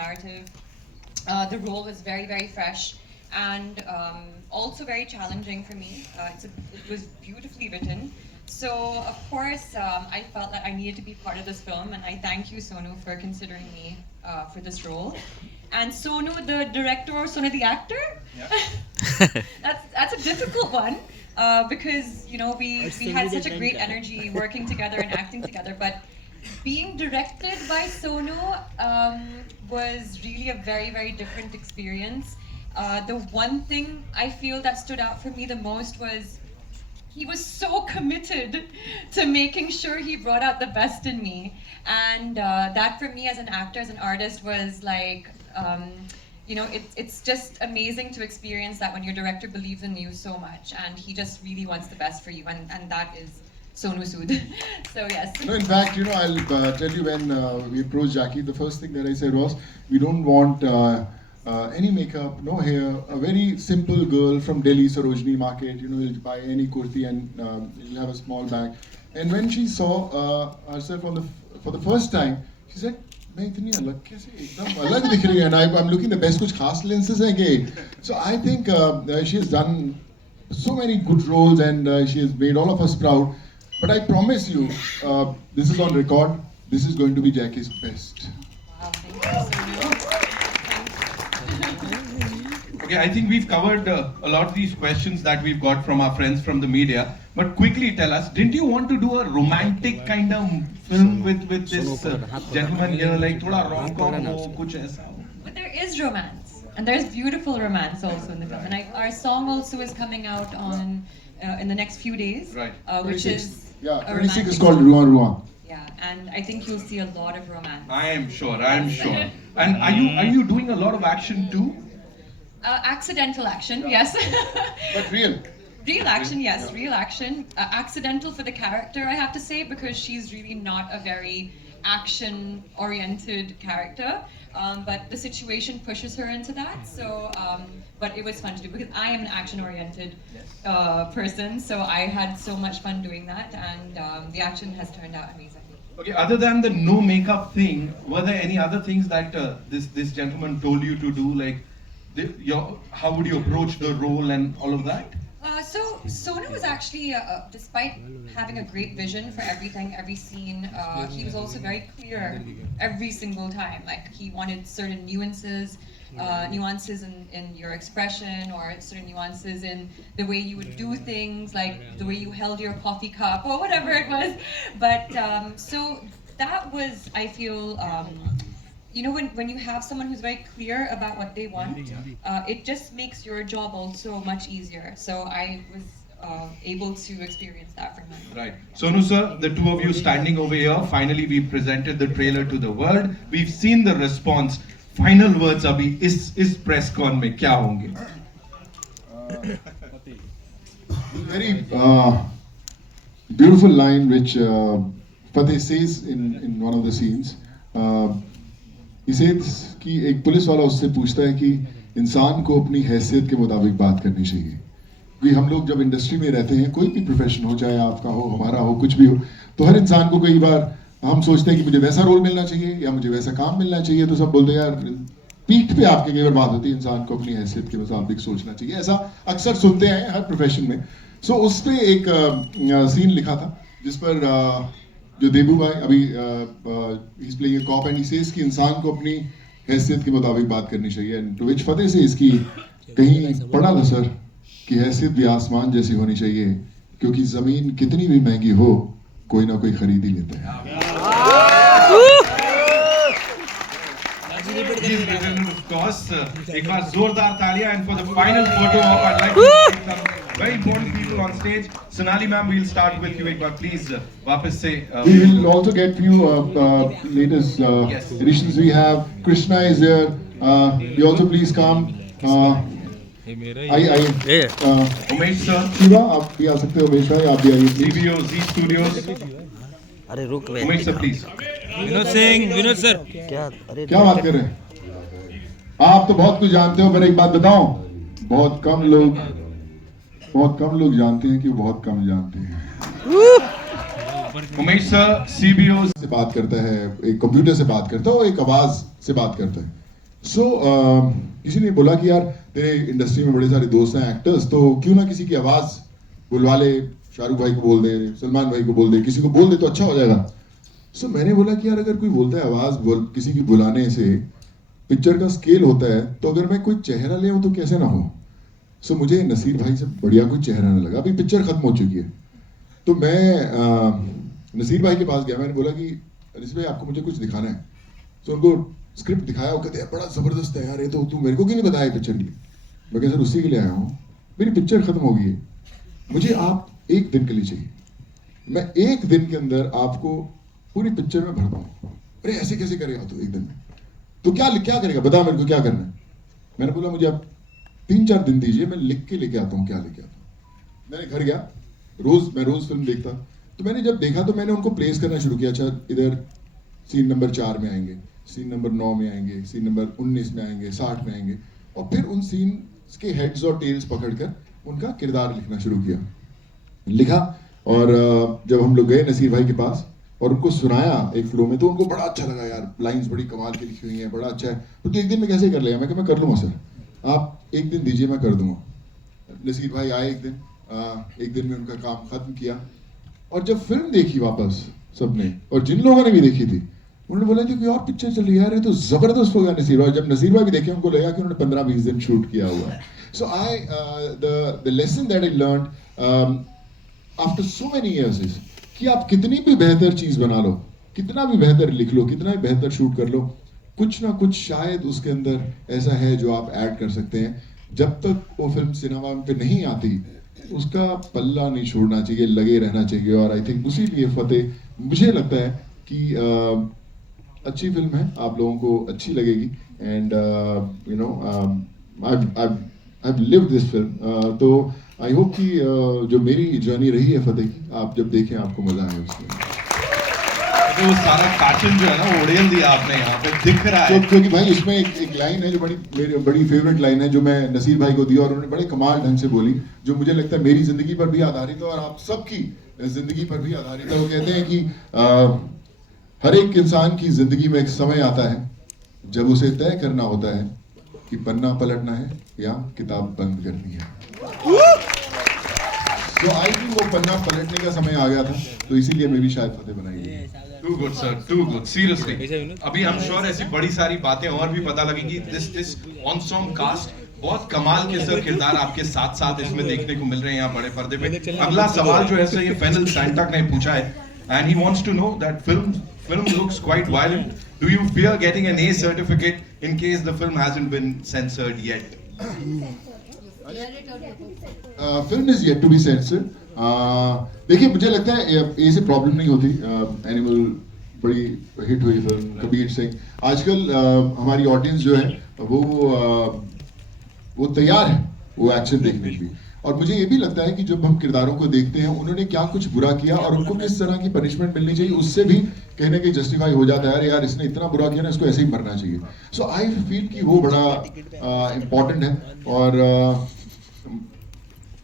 narrative. The role was very, very fresh and also very challenging for me. It was beautifully written. So, of course, I felt that I needed to be part of this film, and I thank you, Sonu, for considering me for this role. And Sonu, the director, or Sonu, the actor? Yeah. that's a difficult one. Because we had such a great energy working together and acting together, but being directed by Sonu was really a very, very different experience. The one thing I feel that stood out for me the most was he was so committed to making sure he brought out the best in me, and that for me as an actor, as an artist, was like it's just amazing to experience that when your director believes in you so much and he just really wants the best for you, and that is Sonu Sood. So yes. No, in fact, I'll tell you, when we approached Jackie, the first thing that I said was, we don't want any makeup, no hair, a very simple girl from Delhi, Sarojini Market, you'll buy any kurti and you'll have a small bag. And when she saw herself for the first time, she said, मैं इतनी अलग कैसे एकदम अलग दिख रही है, and I'm looking the best. कुछ खास lenses हैं क्या? So I think she has done so many good roles, and she has made all of us proud. But I promise you, this is on record. This is going to be Jackie's best. Wow, thank you so much. Okay, I think we've covered a lot of these questions that we've got from our friends from the media. But quickly tell us, didn't you want to do a romantic kind of film with this gentleman here, like thoda rom-com ho, kuch aisa ho? But there is romance, and there's beautiful romance also in the film. And our song also is coming out on in the next few days, right? Which is 26 is called Ruan Ruan. Yeah, and I think you'll see a lot of romance. I am sure. And are you doing a lot of action too? Accidental action, yes. But real. Real action, yes, real action. Accidental for the character, I have to say, because she's really not a very action-oriented character. But the situation pushes her into that. So, but it was fun to do because I am an action-oriented person. So I had so much fun doing that, and the action has turned out amazing. Okay, other than the no makeup thing, were there any other things that this gentleman told you to do, like how would you approach the role and all of that? So Sonu was actually, despite having a great vision for everything, every scene, he was also very clear every single time. Like he wanted certain nuances in your expression, or certain nuances in the way you would do things, like the way you held your coffee cup or whatever it was. But so that was, I feel, when you have someone who's very clear about what they want, it just makes your job also much easier. So I was able to experience that from him. Right. Sonu sir, the two of you standing over here, finally we presented the trailer to the world. We've seen the response. Final words abhi is press con mein kya honge? Very beautiful line which Fateh says in one of the scenes. He says कि एक police वाला उससे पूछता है कि इंसान को अपनी हैसियत के मुताबिक बात करनी चाहिए, क्योंकि हम लोग जब इंडस्ट्री में रहते हैं, कोई भी प्रोफेशन हो, चाहे आपका हो, हमारा हो, कुछ भी हो, तो हर इंसान को कई बार हम सोचते हैं कि मुझे वैसा रोल मिलना चाहिए या मुझे वैसा काम मिलना चाहिए, तो सब बोलते हैं यार पीठ पे आपके कई बार बात होती है, इंसान को अपनी हैसियत के मुताबिक सोचना चाहिए, ऐसा अक्सर सुनते हैं हर प्रोफेशन में. सो उस पर एक सीन लिखा था जिस पर जो देबू भाई अभी he is playing a cop and he says कि इंसान को अपनी हैसियत के मुताबिक बात करनी चाहिए, एंड टू व्हिच फतेह से इसकी कहीं पढ़ा था सर कि हैसियत भी आसमान जैसी होनी चाहिए, क्योंकि जमीन कितनी भी महंगी हो कोई ना कोई खरीद ही लेता है. Of course, एक बार जोरदार तालियां, and for the final photo op, I'd like to take some very important people on stage. Sonali ma'am, we'll start with you. एक बार please वापस से. We will also get few latest editions we have. Krishna is here. You also please come. आइए. Umesh sir. Shiva आप भी आ सकते हो, उमेश भाई आप भी आइए. CBO Z Studios. अरे रुक बे. Umesh sir please. Vinod sir क्या बात कर रहे हैं? आप तो बहुत कुछ जानते हो, पर एक बात बताऊं, बहुत कम लोग जानते हैं कि वो बहुत कम जानते हैं. उमेश सर CBO से बात करता है, एक कंप्यूटर से बात करता है, वो एक आवाज से बात करता है. सो किसी ने बोला कि यार तेरे इंडस्ट्री में बड़े सारे दोस्त हैं एक्टर्स, तो क्यों ना किसी की आवाज बुलवा ले, शाहरुख भाई को बोल दे, सलमान भाई को बोल दे, किसी को बोल दे तो अच्छा हो जाएगा। सो मैंने बोला कि यार अगर कोई बोलता है किसी की बुलाने से पिक्चर का स्केल होता है, तो अगर मैं कोई चेहरा ले तो कैसे ना हो। सो मुझे नसीर भाई से बढ़िया कोई चेहरा ना लगा। अभी पिक्चर खत्म हो चुकी है, तो मैं नसीर भाई के पास गया, मैंने बोला कि नसीर भाई आपको मुझे कुछ दिखाना है। तो उनको स्क्रिप्ट दिखाया, वो कहते हैं बड़ा जबरदस्त है यार, ये तो तू मेरे को क्यों नहीं बताया पिक्चर के लिए। मैं कहा सर उसी के लिए आया हूँ, मेरी पिक्चर खत्म हो गई है, मुझे आप एक दिन के लिए चाहिए, मैं एक दिन के अंदर आपको पूरी पिक्चर में भरता हूँ। अरे ऐसे कैसे करेगा तू एक दिन में, तो क्या करेगा बता मेरे को, क्या करना है। मैंने बोला मुझे आप 3-4 दिन दीजिए, मैं लिख के लेके आता हूँ क्या लेके आता हूँ। मैंने घर गया, मैं रोज फिल्म देखता, तो मैंने जब देखा तो मैंने उनको प्लेस करना शुरू किया। अच्छा इधर सीन नंबर 4 में आएंगे, सीन नंबर 9 में आएंगे, सीन नंबर 19 में आएंगे, 60 में आएंगे, और फिर उन सीन के हेड्स और टेल्स पकड़कर उनका किरदार लिखना शुरू किया। लिखा, और जब हम लोग गए नसीर भाई के पास और उनको सुनाया एक फ्लो में, तो उनको बड़ा अच्छा लगा यार, लाइंस बड़ी कमाल की लिखी हुई हैं, बड़ा अच्छा है। तो एक दिन में कैसे कर लेगा। मैं कहा मैं कर लूँगा सर, आप एक दिन दीजिए, मैं कर दूंगा। नसीर भाई आए एक दिन में उनका काम खत्म किया, और जब फिल्म देखी वापस सबने, और जिन लोगों ने भी देखी थी, उन्होंने बोला कि कोई और पिक्चर चल रही है यार, ये तो जबरदस्त हो गया नसीर भाई। जब नसीर भाई भी देखे, उनको लगा कि उन्होंने 15-20 दिन शूट किया हुआ है। So the lesson that I learn after so many years is कि आप कितनी भी बेहतर चीज बना लो, कितना भी बेहतर लिख लो, कितना भी बेहतर शूट कर लो, कुछ ना कुछ शायद उसके अंदर ऐसा है जो आप ऐड कर सकते हैं। जब तक वो फिल्म सिनेमा पे नहीं आती, उसका पल्ला नहीं छोड़ना चाहिए, लगे रहना चाहिए। और आई थिंक उसी लिए फतेह, मुझे लगता है कि अच्छी फिल्म है, आप लोगों को अच्छी लगेगी। And you know I lived this film, तो आई होप कि जो मेरी जर्नी रही है फतेह की, आप जब देखें आपको मजा आए उसमें। तो वो सारा पैटर्न जो है ना, वो उड़ेल दिया आपने यहाँ पे, दिख रहा है। क्योंकि भाई इसमें एक लाइन है जो मेरी बड़ी फेवरेट लाइन है, जो मैं नसीर भाई को दी और उन्होंने बड़े कमाल ढंग से बोली, जो मुझे लगता है मेरी जिंदगी पर भी आधारित है और आप सबकी जिंदगी पर भी आधारित है। वो कहते हैं कि हर एक इंसान की जिंदगी में एक समय आता है जब उसे तय करना होता है कि पन्ना पलटना है या किताब बंद करनी है। तो आई थिंक वो पन्ना पलटने का समय आ गया था, तो इसीलिए मेरी शायद फतेह बनाई गई। Too good sir, too good, seriously। अभी I'm sure ऐसी बड़ी सारी बातें और भी पता लगेंगी। This ensemble cast, बहुत कमाल के सर किरदार आपके साथ साथ इसमें देखने को मिल रहे हैं यहाँ बड़े पर्दे पे। अगला सवाल जो है सर, ये फेनल सैंटक ने पूछा है, and he wants to know that film looks quite violent. Do you fear getting an A certificate in case the film hasn't been censored yet? Film is yet to be censored. देखिए मुझे लगता है ए से problem नहीं होती। Animal बड़ी hit हुई film, Kabir Singh. आजकल हमारी ऑडियंस जो है वो तैयार है वो एक्शन देखने के लिए। और मुझे ये भी लगता है कि जब हम किरदारों को देखते हैं, उन्होंने क्या कुछ बुरा किया और उनको किस तरह की पनिशमेंट मिलनी चाहिए, उससे भी कहीं ना कहीं जस्टिफाई हो जाता है, यार इसने इतना बुरा किया ना, इसको ऐसे ही मरना चाहिए। सो आई फील कि वो बड़ा इम्पोर्टेंट है। और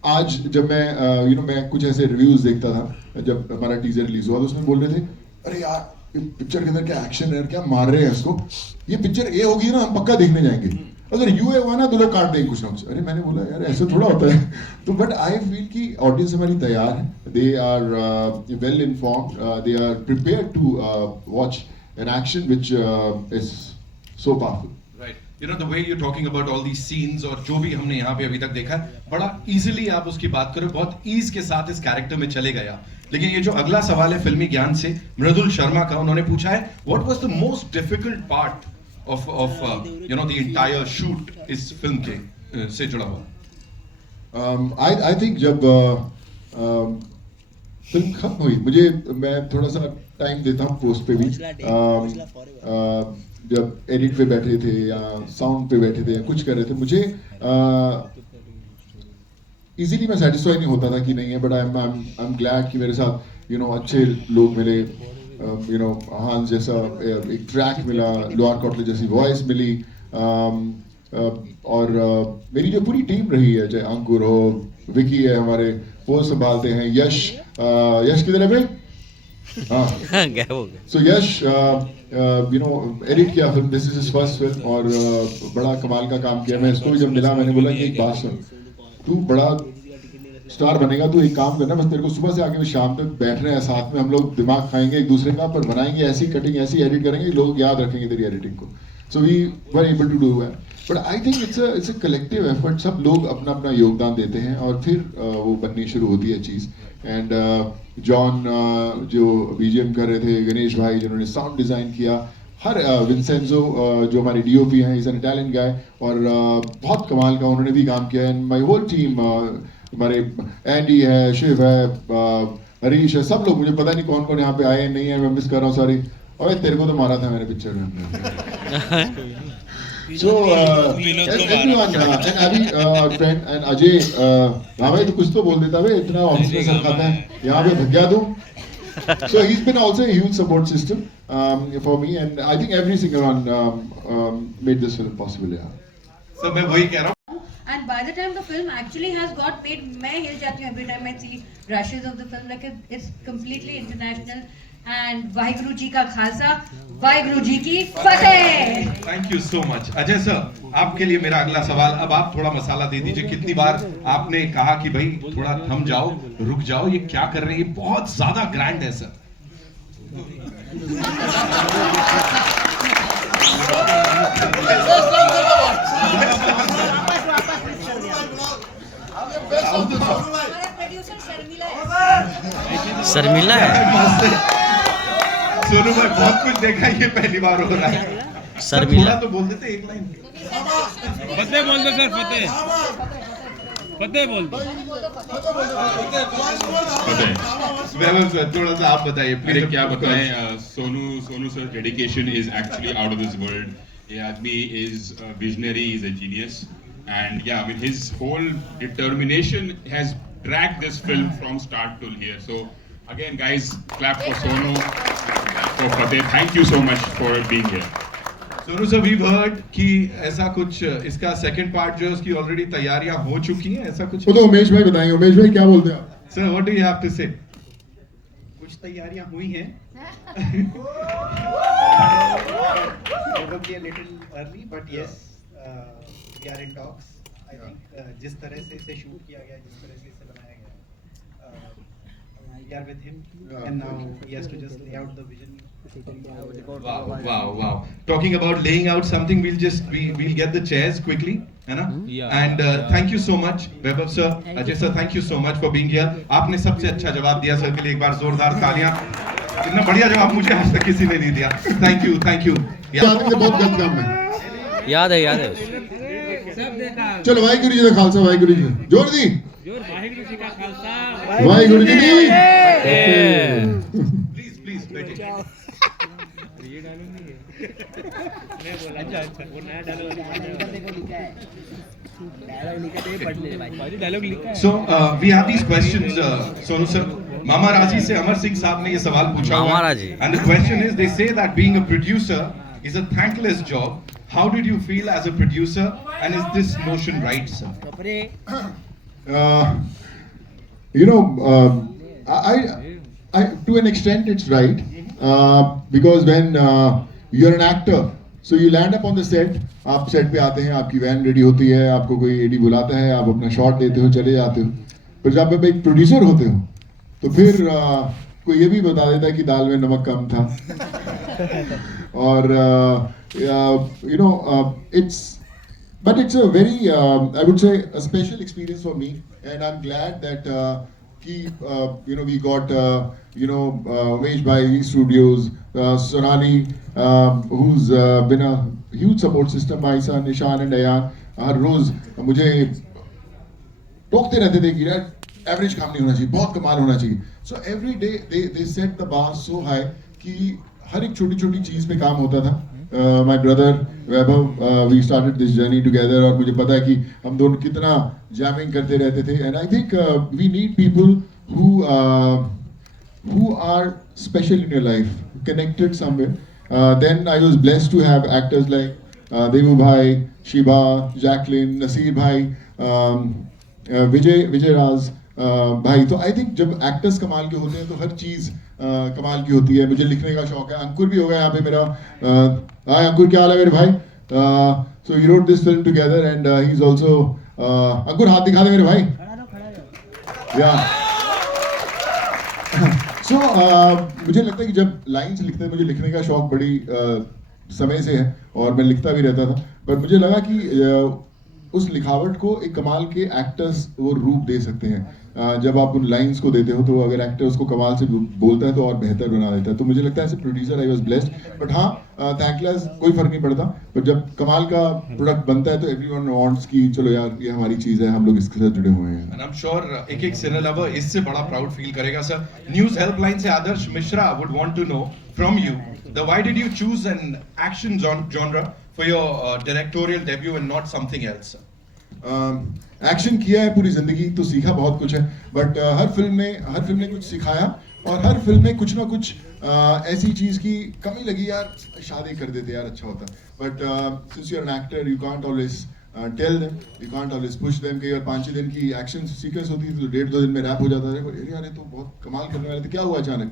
आज जब मैं मैं कुछ ऐसे रिव्यूज देखता था, जब हमारा टीजर रिलीज हुआ, तो उसमें बोल रहे थे अरे यार पिक्चर के अंदर क्या एक्शन है, क्या मार रहे हैं इसको, ये पिक्चर ए होगी ना हम पक्का देखने जाएंगे, अगर यूए हुआ ना तो लोग काट देंगे कुछ ना कुछ। अरे मैंने बोला यार ऐसे थोड़ा होता है। तो बट आई फील कि ऑडियंस हमारी तैयार है, they are well informed, they are prepared to watch an action which is so powerful. You know the way you're talking about all these scenes, और जो भी हमने यहाँ पे अभी तक देखा है, बड़ा easily आप उसकी बात करो, बहुत ईज के साथ इस कैरेक्टर में चले गया। लेकिन ये जो अगला सवाल है फिल्मी ज्ञान से मृदुल शर्मा का, उन्होंने पूछा है what was the most difficult part of you know the entire shoot इस फिल्म के से जुड़ा हुआ। आई थिंक जब फिल्म खत्म हुई, मैं थोड़ा सा टाइम देता हूँ पोस्ट पे भी, जब एडिट पे बैठे थे या साउंड पे बैठे थे या कुछ कर रहे थे, मुझे इजीली मैं सेटिस्फाई नहीं होता था कि नहीं है, बट आई एम ग्लैड कि मेरे साथ अच्छे लोग मिले, हांस जैसा एक ट्रैक मिला, लोअर कॉटले जैसी वॉइस मिली, और मेरी जो पूरी टीम रही है, चाहे अंकुर हो, विकी है हमारे, वो संभालते हैं, यश किधर है भाई? हाँ, सो यश यू नो एडिट किया film, this is his first film, और बड़ा कमाल का काम किया. मैं इसको भी जब मिला मैंने बोला कि एक बात सुन, तू बड़ा स्टार बनेगा, तू एक काम करना, बस तेरे को सुबह से आके शाम तक बैठ रहे हैं साथ में, हम लोग दिमाग खाएंगे एक दूसरे का, पर बनाएंगे ऐसी कटिंग, ऐसी एडिट करेंगे, लोग याद रखेंगे तेरी एडिटिंग को. So we were able to do that. But I think it's a collective effort, सब लोग अपना अपना योगदान देते हैं और फिर वो बननी शुरू होती है चीज़. एंड जॉन जो बीजीएम कर रहे थे, गणेश भाई जिन्होंने साउंड डिज़ाइन किया, हर विंसेंजो जो हमारे डीओपी हैं, इज़ एन इटालियन गाय, और बहुत कमाल का उन्होंने भी काम किया. एंड माई होल टीम, हमारे एंडी है, शिव है, हरीश है, सब लोग, मुझे पता नहीं कौन कौन यहाँ पे आए नहीं है, मैं मिस कर रहा हूँ सारी. और तेरे को तो मारा था मैंने पिक्चर में. So, everyone, and Abhi, friend, and Ajay, हाँ भाई तो कुछ तो बोल देता भाई, इतना ऑफिस में सब खाता है, यहाँ पे भग गया दूँ. So he's been also a huge support system for me, and I think every single one made this film possible. Yeah. So मैं वही कह रहा हूँ. And by the time the film actually has got made, मैं हिल जाती हूँ every time I see rushes of the film, like it's completely international. And Waheguru ji का खालसा, वाहिगुरु जी की Fateh. Thank you so much. Ajay sir, आपके लिए मेरा अगला सवाल, अब आप थोड़ा मसाला दे दीजिए. कितनी बार आपने कहा कि भाई थोड़ा थम जाओ, रुक जाओ, ये क्या कर रहे हैं, ये बहुत ज्यादा ग्रैंड है सर. हमारा प्रोड्यूसर शर्मिला है. सोनू भाई बहुत कुछ देखा, ये पहली बार हो रहा है. शर्मिला थोड़ा तो बोल देते एक लाइन. फतेह बोल दो सर, फतेह फतेह बोल दो. वैभव सर थोड़ा सा आप बताइए अरे प्लीज. क्या बताएं, Sonu sir dedication is actually out of this world. ये आदमी is visionary, is a genius, and yeah I mean his whole determination has dragged this film from start till here. So again guys, clap for Sonu, for Fateh. Thank you so much for being here. Sonu sir, we've heard कि ऐसा कुछ इसका second part जो है उसकी already तैयारियां हो चुकी हैं, ऐसा कुछ. वो तो उमेश भाई बताएंगे. उमेश भाई क्या बोलते हैं आप? Sir what do you have to say? कुछ तैयारियां हुई हैं. Probably a little early, but yes, we are in talks. I think जिस तरह से इसे शूट किया गया, जिस तरह से इसे बनाया गया, we are with him, and now he has to just lay out the vision. Wow. Talking about laying out something, we'll get the chairs quickly, है ना? Yeah. And thank you so much, Vaibhav sir, Ajay sir, thank you so much for being here. आपने सबसे अच्छा जवाब दिया sir के लिए एक बार जोरदार तालियां. इतना बढ़िया जवाब मुझे आज तक किसी ने नहीं दिया. Thank you. आदमी से बहुत गलत काम है. याद है सब देखा. चलो वाहिगुरु जी का खालसा, वाहिगुरु जी जोर दी. जोर वाहिगुरु जी का खालसा. वाहिगुरु जी की. Please बैठिए. ये डायलॉग नहीं है. मैं बोला अच्छा वो नया डायलॉग लिखा है. So we have these questions, Sonu sir. Mama Raji से अमर सिंह साहब ने ये सवाल पूछा हुआ. मामा राजी. And the question is, they say that being a producer is a thankless job. How did you feel as a producer, and is this notion right, sir? You know, I to an extent it's right, because when you're an actor, so you land up on the set. आप set पे आते हैं, आपकी van ready होती है, आपको कोई AD बुलाता है, आप अपना शॉट देते हो, चले जाते हो. पर जब आप एक प्रोड्यूसर होते हो तो फिर कोई ये भी बता देता है कि दाल में नमक कम था. और you know, but it's a very I would say a special experience for me, and I'm glad that you know, we got Umesh Bhai Studios, Sonali, who's been a huge support system. My son Nishan and Ayan, हर रोज मुझे टोकते रहते थे कि यार average काम नहीं होना चाहिए, बहुत कमाल होना चाहिए. So every day they set the bar so high कि हर एक छोटी छोटी चीज पे काम होता था. My brother Vaibhav, we started this journey together, और मुझे पता है कि हम दोनों कितना jamming करते रहते थे. And I think we need people who are special in your life, connected somewhere. Then I was blessed to have actors like Devu Bhai, Shiba, Jacqueline, Nasir Bhai, Vijay Raz भाई. तो I think जब actors कमाल के होते हैं तो हर चीज़ कमाल की होती है. मुझे लिखने का शौक है. अंकुर भी होगा यहाँ पे मेरा. हाय अंकुर, क्या हाल है मेरे भाई? So we wrote this film together and he's also अंकुर हाथ दिखा दे मेरे भाई. Yeah. So मुझे लगता है कि जब लाइन्स लिखते हैं, मुझे लिखने का शौक बड़ी समय से है और मैं लिखता भी रहता था. पर मुझे लगा कि उस लिखावट को एक कमाल के एक्टर्स वो रूप दे सकते हैं. जब आप उन लाइंस को देते हो तो अगर एक्टर उसको कमाल से बोलता है तो और बेहतर बना देता है. तो मुझे लगता है as a producer I was blessed. But हाँ, थैंकलेस कोई फर्क नहीं पड़ता. पर जब कमाल का प्रोडक्ट बनता है तो एवरीवन वांट्स कि चलो यार ये हमारी चीज है, हम लोग इसके साथ जुड़े हुए हैं. And I'm sure एक सिने लवर इससे बड़ा प्राउड फील करेगा. सर, न्यूज़ हेल्पलाइन से आदर्श Mishra would want to know from you why did you choose an action genre for your directorial debut and not something else? Action किया है पूरी जिंदगी तो सीखा बहुत कुछ है. बट हर फिल्म ने कुछ सिखाया और हर फिल्म में कुछ ना कुछ ऐसी चीज की कमी लगी. यार शादी कर देते यार, अच्छा होता. But since you are an actor you can't always tell them, you can't always push them. कई बार 5-6 दिन की एक्शन सीक्वेंस होती थी तो 1.5-2 दिन में रैप हो जाता है. यार ये तो बहुत कमाल करने वाले थे, क्या हुआ अचानक?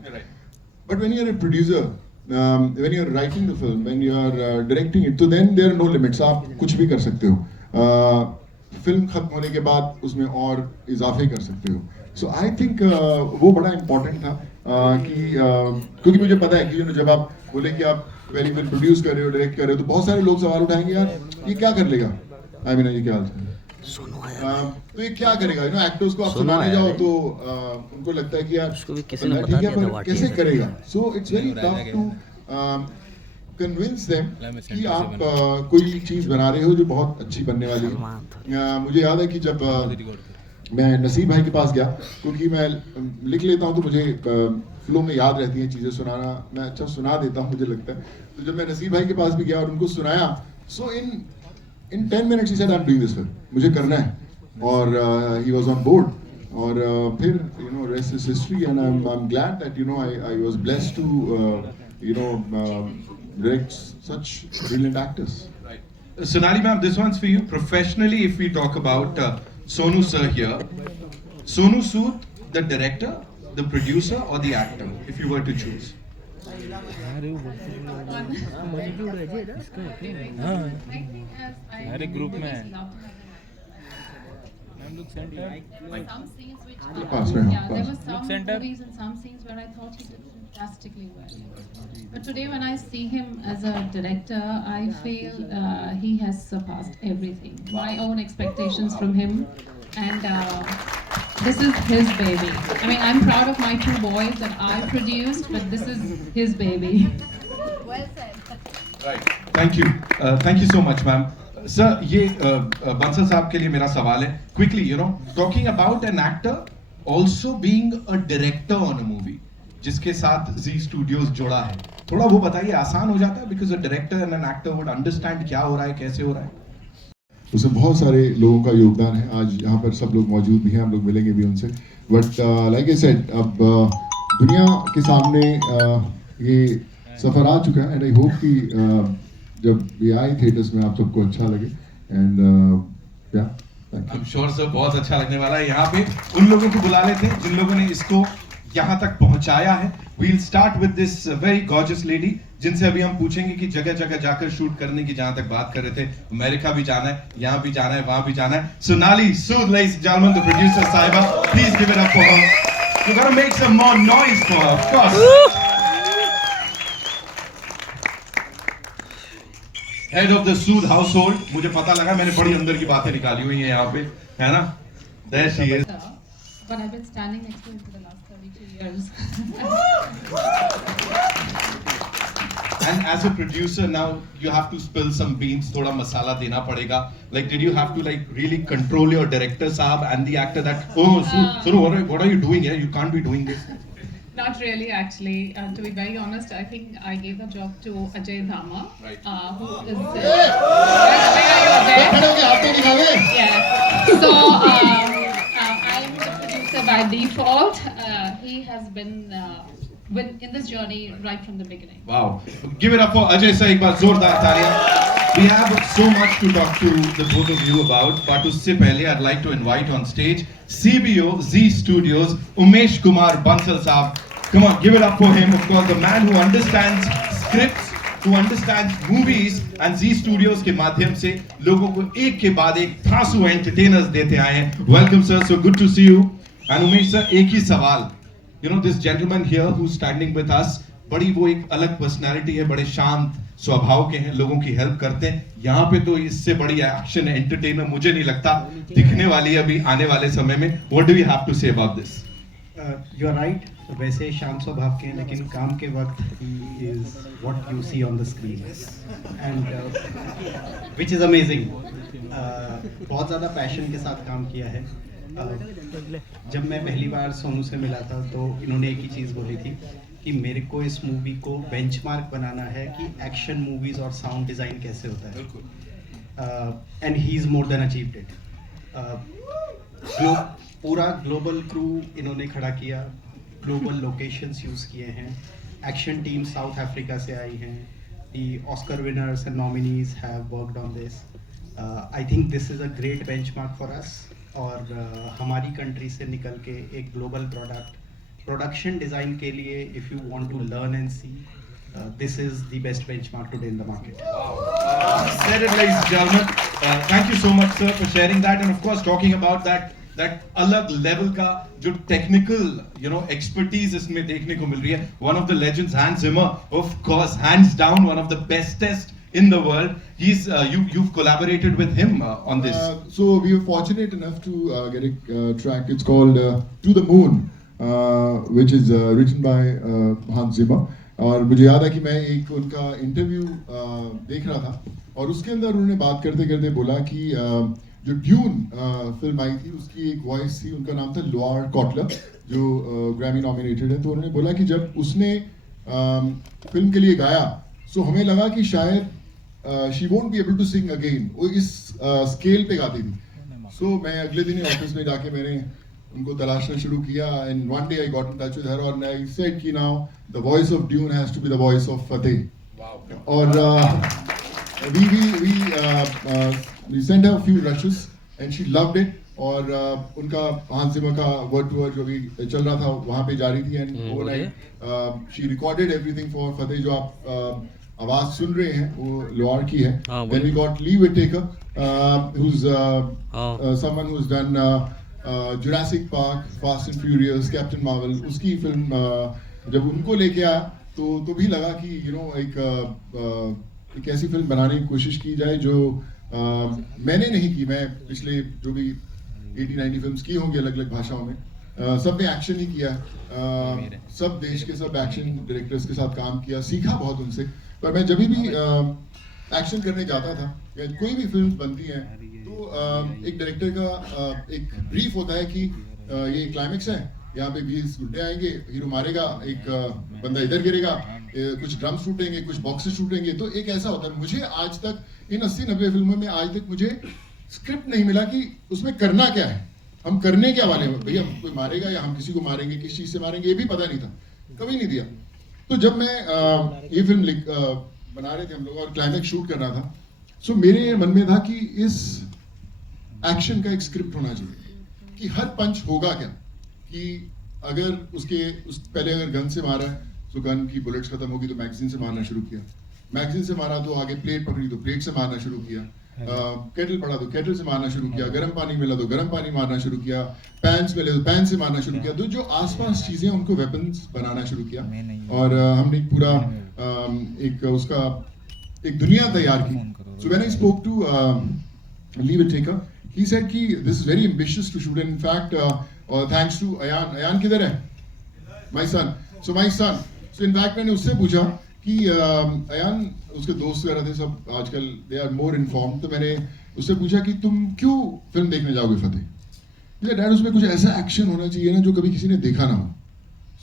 But when you are a producer, when you are writing the film, when you are directing it, तो then there are no limits. आप कुछ भी कर सकते हो. फिल्म खत्म होने के बाद उसमें और इजाफे कर सकते हो. सो आई थिंक वो बड़ा इम्पोर्टेंट था क्योंकि मुझे पता है कि जब आप बोले कि आप पहली फिल्म प्रोड्यूस कर रहे हो, डायरेक्ट कर रहे हो, तो बहुत सारे लोग सवाल उठाएंगे, यार ये क्या कर लेगा? आई मीन ये क्या हाल है, तो ये क्या करेगा? एक्टर्स को आप सुनाने जाओ तो उनको लगता है कि यार ठीक है पर कैसे करेगा? So it's very tough to convince them कि आप कोई चीज बना रहे हो जो बहुत अच्छी बनने वाली है. मुझे याद है कि जब मैं नसीब भाई के पास गया, क्योंकि मैं लिख लेता हूँ तो मुझे फ्लो में याद रहती हैं चीज़ें. सुनाना मैं अच्छा सुना देता हूँ मुझे लगता है. तो जब मैं नसीब भाई के पास भी गया और उनको सुनाया, सो इन 10 minutes he said I am doing this film, मुझे करना है. और ही वाज ऑन बोर्ड. और फिर rest is history and I am glad that I was blessed to direct such brilliant actors. Right. Sonali ma'am, this one's for you. Professionally, if we talk about Sonu sir here, Sonu Sood, the director, the producer, or the actor, if you were to choose? हर एक group में है. Some scenes which Pass me, yeah, there pass. were some Center. movies and some scenes where I thought he did fantastically well. But today, when I see him as a director, I feel he has surpassed everything. My own expectations from him, and this is his baby. I mean, I'm proud of my 2 boys that I produced, but this is his baby. Well said. Right. Thank you so much, ma'am. Sir, ये बंसल साहब के लिए मेरा सवाल है. Quickly, talking about an actor also being a director on a movie, जिसके साथ Z Studios जुड़ा है, थोड़ा वो बताइए, आसान हो जाता है? Because a director and an actor would understand क्या हो रहा है, कैसे हो रहा है. उसमें बहुत सारे लोगों का योगदान है. आज यहाँ पर सब लोग मौजूद भी हैं, हम लोग मिलेंगे भी उनसे. बट लाइक आई सेड, अब दुनिया के सामने ये सफ़र आ चुका है. एंड आई होप कि जब ये आए थिएटर्स में आप सबको अच्छा लगे. एंड या I'm sure sir, बहुत अच्छा लगने वाला है. यहाँ पे उन लोगों को बुला लेते हैं जिन लोगों ने इसको यहाँ तक पहुँचाया है. We'll start with this very gorgeous lady, जिनसे अभी हम पूछेंगे कि जगह जगह जाकर शूट करने की जहाँ तक बात कर रहे थे, अमेरिका भी जाना है, यहाँ भी जाना है, वहाँ भी जाना है. Sonali Sood, ladies and gentlemen, the producer Saiba, please give it up for her. You gotta make some more noise for her, of course. Head of the Sood household. मुझे पता लगा, मैंने बड़ी अंदर की बातें निकाली हुई हैं यहाँ पे, है ना? There she is. But I've been standing next to him for the last 32 years. And as a producer now, you have to spill some beans. थोड़ा मसाला देना पड़ेगा. Like, did you have to really control your director साहब and the actor that, oh, Sonu, what are you doing here? You can't be doing this. Not really, actually. To be very honest, I think I gave the job to Ajay Dhama, Right. who is where are you there? Yeah. So I'm the producer by default. He has been in this journey right from the beginning. Wow. Give it up for Ajay sir. एक बार जोरदार तालियां. We have so much to talk to the both of you about, but उससे पहले I'd like to invite on stage CBO Z Studios Umesh Kumar Bansal साहब. Come on, give it up for him. Of course, the man who understands scripts, who understands movies, and Z Studios के माध्यम से लोगों को एक के बाद एक धांसू entertainers देते आए हैं. Welcome sir, so good to see you. And Umesh sir, एक ही सवाल. You know this gentleman here who's standing with us, बड़ी वो एक अलग पर्सनालिटी है, बड़े शांत स्वभाव के हैं, लोगों की हेल्प करते हैं. यहाँ पे तो इससे बड़ी एक्शन एंटरटेनर मुझे नहीं लगता दिखने वाली है अभी आने वाले समय में. What do you have to say about this? You are right. वैसे शांत स्वभाव के हैं, लेकिन काम के वक्त he is what you see on the screen and which is amazing. बहुत ज़्यादा पैशन के साथ काम किया है. जब मैं पहली बार सोनू से मिला था तो इन्होंने एक ही चीज़ बोली थी कि मेरे को इस मूवी को बेंचमार्क बनाना है कि एक्शन मूवीज और साउंड डिज़ाइन कैसे होता है. And he is more than achieved it. पूरा ग्लोबल क्रू इन्होंने खड़ा किया, ग्लोबल लोकेशंस यूज़ किए हैं, एक्शन टीम साउथ अफ्रीका से आई हैं, the Oscar winners and nominees have worked on this. I think this is a great benchmark for us. और हमारी कंट्री से निकल के एक ग्लोबल प्रोडक्शन डिज़ाइन के लिए if you want to learn and see, this is the best benchmark today in the market. Said it, ladies and gentlemen. Thank you so much, sir, for sharing that, and of course, talking about that अलग level का जो technical, you know, expertise इसमें देखने को मिल रही है. One of the legends, Hans Zimmer, of course, hands down, one of the bestest in the world. He's you've collaborated with him on this. So we were fortunate enough to get a track. It's called To the Moon, which is written by Hans Zimmer. और मुझे याद है कि मैं एक उनका interview देख रहा था और उसके अंदर उन्होंने बात करते करते बोला कि जो ड्यून फिल्म आई थी उसकी एक वॉइस थी, उनका नाम था लोआर कॉटलर, जो ग्रैमी नॉमिनेटेड है. तो उन्होंने बोला कि जब उसने फिल्म के लिए गाया सो हमें लगा कि शायद she won't be able to sing again. वो इस स्केल पे गाती थी. सो मैं अगले दिन ही ऑफिस में जाके मैंने उनको तलाशना शुरू किया and one day I got in touch with her और आई सेड कि now the voice of Dune has to be the voice of Fateh. और we sent her a few rushes and she loved it. और उनका Hans Zimmer का word to word जो भी चल रहा था वहाँ पे जारी थी and overnight she recorded everything for Fateh. जो आप आवाज सुन रहे हैं वो लोआर की है. Then we got Lee Whitaker, who's someone who's done Jurassic Park, Fast and Furious, Captain Marvel. उसकी फिल्म जब उनको लेके आया तो भी लगा कि यू नो एक ऐसी फिल्म बनाने की कोशिश की जाए जो मैंने नहीं की. मैं पिछले जो भी 80-90 फिल्म्स की होंगी अलग अलग भाषाओं में, सब में एक्शन ही किया. सब देश के सब एक्शन डायरेक्टर्स के साथ काम किया, सीखा बहुत उनसे. पर मैं जब भी एक्शन करने जाता था या कोई भी फिल्म बनती हैं तो एक डायरेक्टर का एक ब्रीफ होता है कि ये क्लाइमेक्स है, यहाँ पे 20 गुड्डे आएंगे, हीरो मारेगा, एक बंदा इधर गिरेगा, कुछ ड्रम्स टूटेंगे, कुछ बॉक्सेस टूटेंगे. तो एक ऐसा होता है. मुझे आज तक इन 80-90 फिल्मों में आज तक मुझे स्क्रिप्ट नहीं मिला कि उसमें करना क्या है, हम करने क्या वाले हैं. भैया कोई मारेगा या हम किसी को मारेंगे, किस चीज़ से मारेंगे, ये भी पता नहीं था, कभी नहीं दिया. तो जब मैं ये फिल्म बना रहे थे हम लोग और क्लाइमेक्स शूट करना था, सो मेरे मन में था कि इस एक्शन का एक स्क्रिप्ट होना चाहिए कि हर पंच होगा क्या, कि अगर पहले अगर गन से मारा है तो गन की बुलेट्स खत्म होगी तो मैगजीन से मारना शुरू किया, मैगजीन से मारा तो आगे प्लेट पकड़ी तो प्लेट से मारना शुरू किया, केटल पड़ा तो केटल से मारना शुरू किया, गर्म पानी मिला तो गर्म पानी मारना शुरू किया, पैंस मिले तो पैन से मारना शुरू किया. तो जो आसपास चीजें उनको वेपन्स बनाना शुरू किया और हमने पूरा एक उसका एक दुनिया तैयार की. So when I spoke to Lee Whittaker, he said कि this is very ambitious to shoot, and in fact thanks to Ayan किधर है, my son. So in fact मैंने उससे पूछा कि अयान, उसके दोस्त वगैरह थे सब आजकल दे आर मोर इन्फॉर्म्ड, तो मैंने उससे पूछा कि तुम क्यों फिल्म देखने जाओगे फतेह. डैड उसमें कुछ ऐसा एक्शन होना चाहिए ना जो कभी किसी ने देखा ना हो.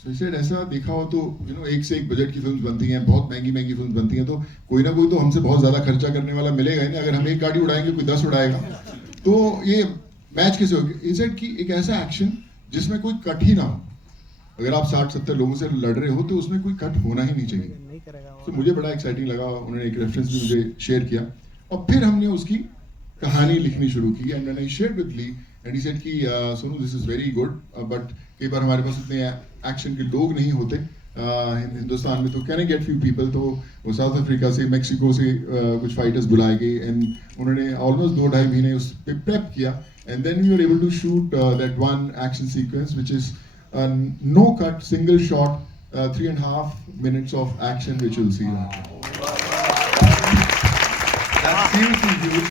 सो so, ऐसा देखा हो तो यू नो एक से एक बजट की फिल्म बनती हैं, बहुत महंगी फिल्म बनती हैं, तो कोई ना कोई तो हमसे बहुत ज़्यादा खर्चा करने वाला मिलेगा ही नहीं. अगर हम एक गाड़ी उड़ाएंगे कोई 10 उड़ाएगा, तो ये मैच कैसे होगी. इनसेट कि एक ऐसा एक्शन जिसमें कोई कट ही ना हो. अगर आप 60-70 लोगों से लड़ रहे हो तो उसमें कोई कट होना ही नहीं चाहिए. तो मुझे बड़ा एक्साइटिंग लगा. उन्होंने एक रेफरेंस भी मुझे शेयर किया और फिर हमने उसकी कहानी लिखनी शुरू की. एंड मैंने share with Lee and he said कि Sonu this is very good, but कई बार हमारे पास उतने एक्शन के लोग नहीं होते हिंदुस्तान में, तो can I get few people, तो वो साउथ अफ्रीका से, मेक्सिको से कुछ फाइटर्स बुलाए गए एंड उन्होंने ऑलमोस्ट 2-2.5 महीने उस पे प्रेप किया and then we were able to shoot that one action sequence which is no cut single shot 3.5 minutes of action which you'll see that. That's seriously huge.